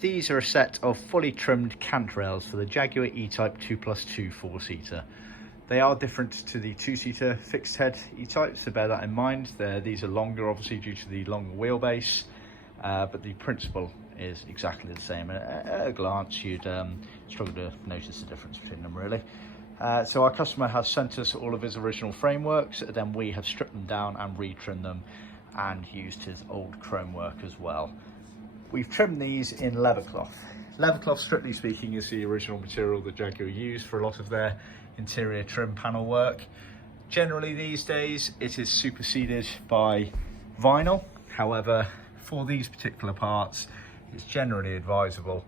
These are a set of fully trimmed cant rails for the Jaguar E Type 2+2 4-seater. They are different to the 2-seater fixed head E Type, so bear that in mind. These are longer, obviously, due to the longer wheelbase, but the principle is exactly the same. At a glance, you'd struggle to notice the difference between them, really. So our customer has sent us all of his original frameworks, and then we have stripped them down and retrimmed them and used his old chrome work as well. We've trimmed these in leather cloth. Leather cloth, strictly speaking, is the original material that Jaguar used for a lot of their interior trim panel work. Generally these days it is superseded by vinyl. However, for these particular parts, it's generally advisable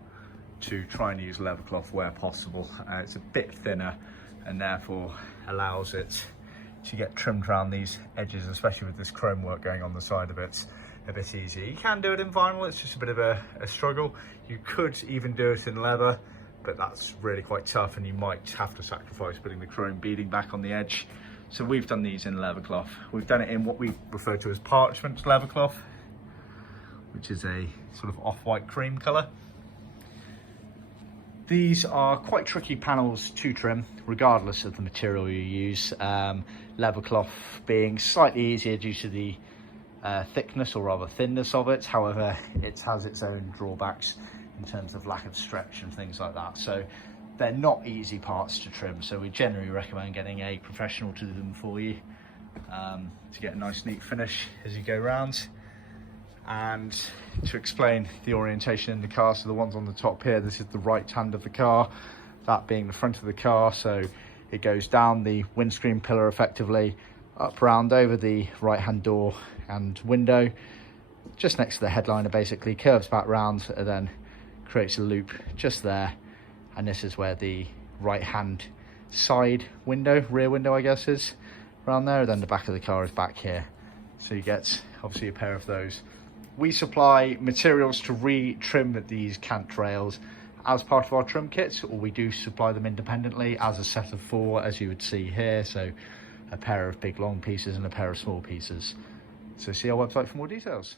to try and use leather cloth where possible. It's a bit thinner and therefore allows it to get trimmed around these edges, especially with this chrome work going on the side of it, a bit easier. You can do it in vinyl, it's just a bit of a struggle. You could even do it in leather, but that's really quite tough and you might have to sacrifice putting the chrome beading back on the edge. So we've done these in leather cloth. We've done it in what we refer to as parchment leather cloth, which is a sort of off-white cream colour. These are quite tricky panels to trim, regardless of the material you use. Leather cloth being slightly easier due to the thickness, or rather thinness of it. However, it has its own drawbacks in terms of lack of stretch and things like that. So they're not easy parts to trim. So we generally recommend getting a professional to do them for you to get a nice neat finish as you go round. And to explain the orientation in the car, so the ones on the top here, this is the right hand of the car, that being the front of the car. So it goes down the windscreen pillar effectively, up round over the right hand door and window, just next to the headliner, basically curves back round and then creates a loop just there. And this is where the right hand side window, rear window I guess, is around there. Then the back of the car is back here, so you get obviously a pair of those. We supply materials to re-trim these cant rails as part of our trim kits, or we do supply them independently as a set of 4, as you would see here. So a pair of big long pieces and a pair of small pieces. So see our website for more details.